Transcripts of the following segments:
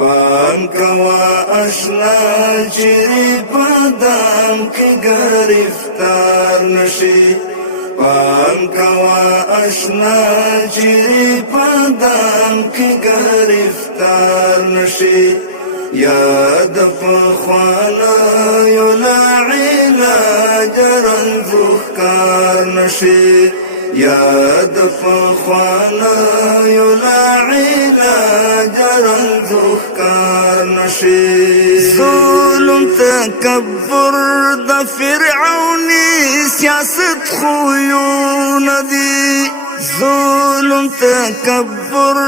پام کوا اشنا چیری پادام کی گرفتار نشی پام کوا اشنا چیری پادام کی گرفتار نشی یاد پخوانا یو لا علاج رنزوخ کار نشی یاد پخوانا یو لا علاج رنزوخ کار نشی ظلم تکبر د فرعونی سیاست خویون دی ظلم تکبر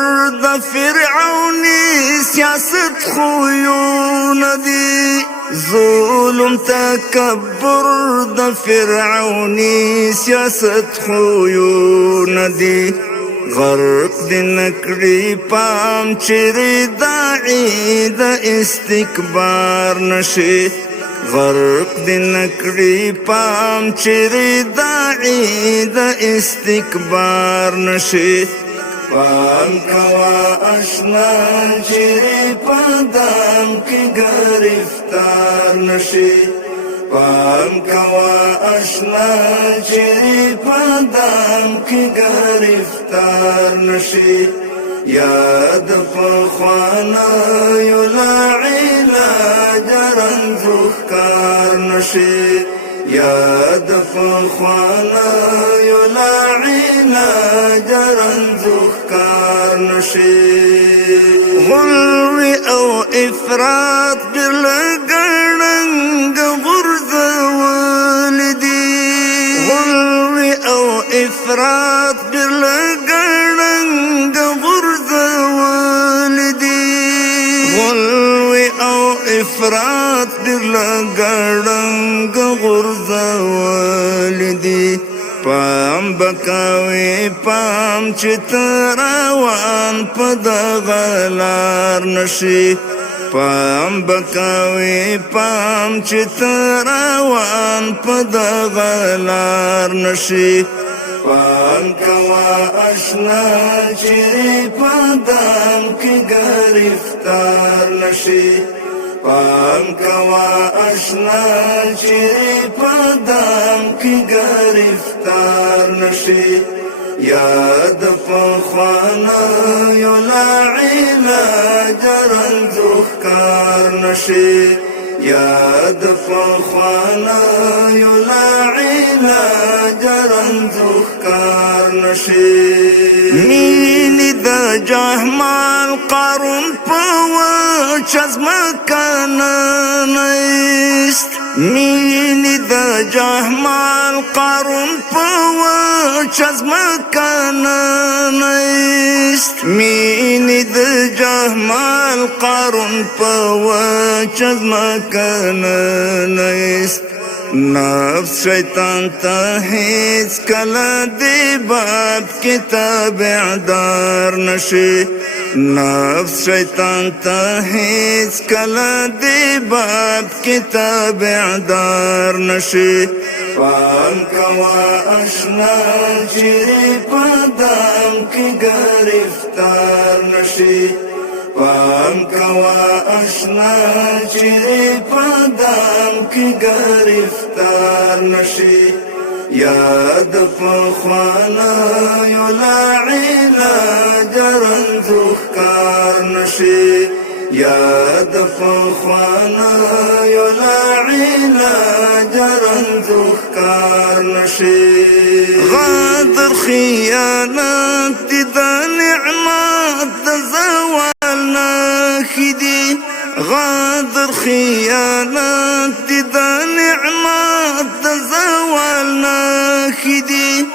د فرعونی سیاست خویون دی ظلم تکبر د فرعونی سیاست خویون دی غرق دی نکڑی پام چری داعی د استکبار نشی غرق دی نکڑی پام چری داعی د استکبار نشی پام کوا اشنا چری پادام کی گرفتار نشی پام کوا اشنا چری پادام کی گرفتار نشی یاد پخوانا یو لا علاج رنزوخ کار نشی یاد پخوانا یو لا علاج رنزوخ کار نشی غلوی او افراط بالگرنگ غرزوال دی غلوی او افراط بالگرنگ غرزوال دی غلوی او افراط بالگرنگ غرزوال دی پام بکاوی پام چتراوان پدغلار نشی پام بکاوی پام چتراوان پدغلار نشی پام کوا اشنا چری پادام کی گرفتار نشی پام کوا اشنا چری پادام کی گرفتار نشی یاد پخوانا یو لا علاج رنزوخ کار نشی یاد پخوانا یو لا علاج رنزوخ کار نشی مینی دا جهمال قارون پوچ از مکانا نیست مینی دا جهمال قارون پوچ از مکانا نیست مینی دا جهمال قارون پوچ از مکانا نیست نفس شیطان تا هیچ کلا دی باب کتاب اعدار نشی نفس شیطان تا هیچ کلا دی باب کتاب اعدار نشی پام کوا اشنا چری پادام کی گرفتار نشی پام کوا اشنا چری پادام کی گرفتار نشی یاد پخوانا یو لا علاج رنزوخ کار نشی یاد پخوانا یو لا علاج رنزوخ کار نشی غادر خیانت دی دا نعمت دا زوال ناخدی غادر خیانت دی دا نعمت دا زوال ناخدی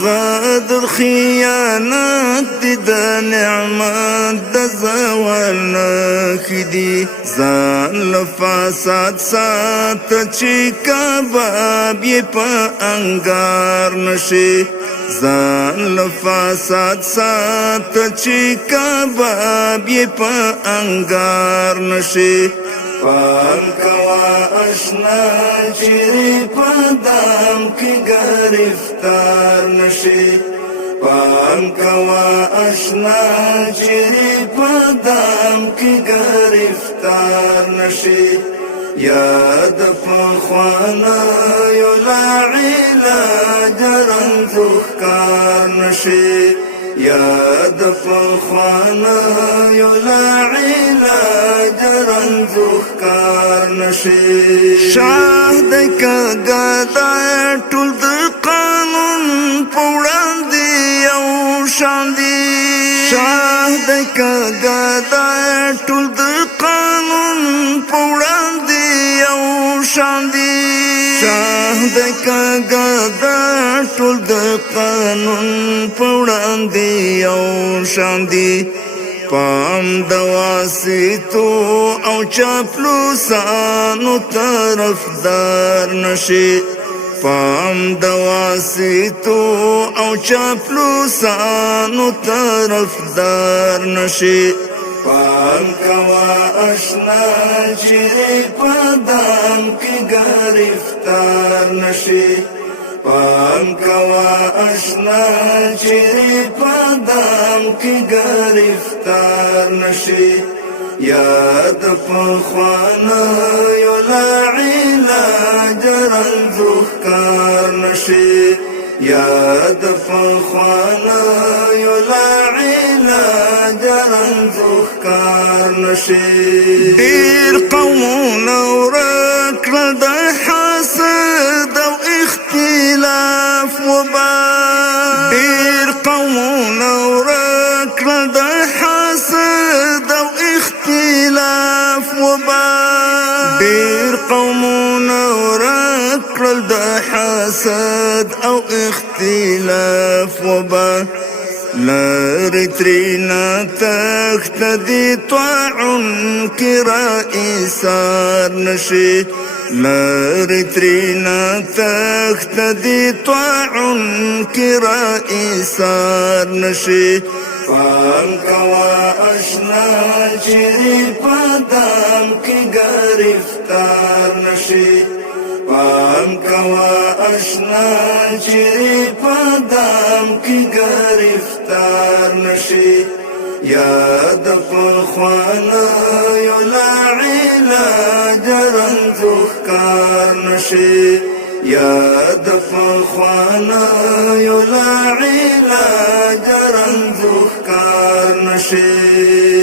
غادر خیانت دی دا نعمت دا زوال ناخدی زان لفاساد سات چی کباب یہ پا انگار نشی زان لفاساد سات چی کباب یہ پا انگار نشی پام کوا اشنا چری پادام کی گرفتار نشی پام کوا اشنا چری پادام کی گرفتار نشي یاد پخوانا یو لا علاج رنځوخ کار نشي یاد پخوانا یو لا علاج رنځوخ کار نشي شاه د کګا ټول د قانون په وړاندې یو شان دي شاه د کګا ټول د قانون په وړاندې یو شان دي شاه د کګا ټول د قانون په وړاندې یو شان دي پام د واسطو او چاپلوسانو طرفدار نشي پام د واسطو او چاپلوسانو طرفدار نشي پام کوا اشنا چیرې پدام کې گرفتار نشي پام کوا اشنا چیرې پدام کې گرفتار نشي یاد پخوانا یو لا علاج رنځوخ کار نشي یاد پخوانا یو لا علاج رنځوخ کار نشي ډېر قومونه ورک کړه د حسد او اختلاف وبا ډېر قومونه ورک کړه د حسد او اختلاف وبا ډېر قومونه ورک کړه د حسد او اختلاف وبا لاري ترينا تختدي طاعن كرا إيسار نشي لاري ترينا تختدي طاعن كرا إيسار نشي پام کوا اشنا چیرې پدام کې گرفتار نشي پام کوا اشنا چیرې پدام کې گرفتار نشي یاد پخوانا یو لا علاج رنځوخ کار نشي یاد پخوانا یو لا علاج رنځوخ کار نشي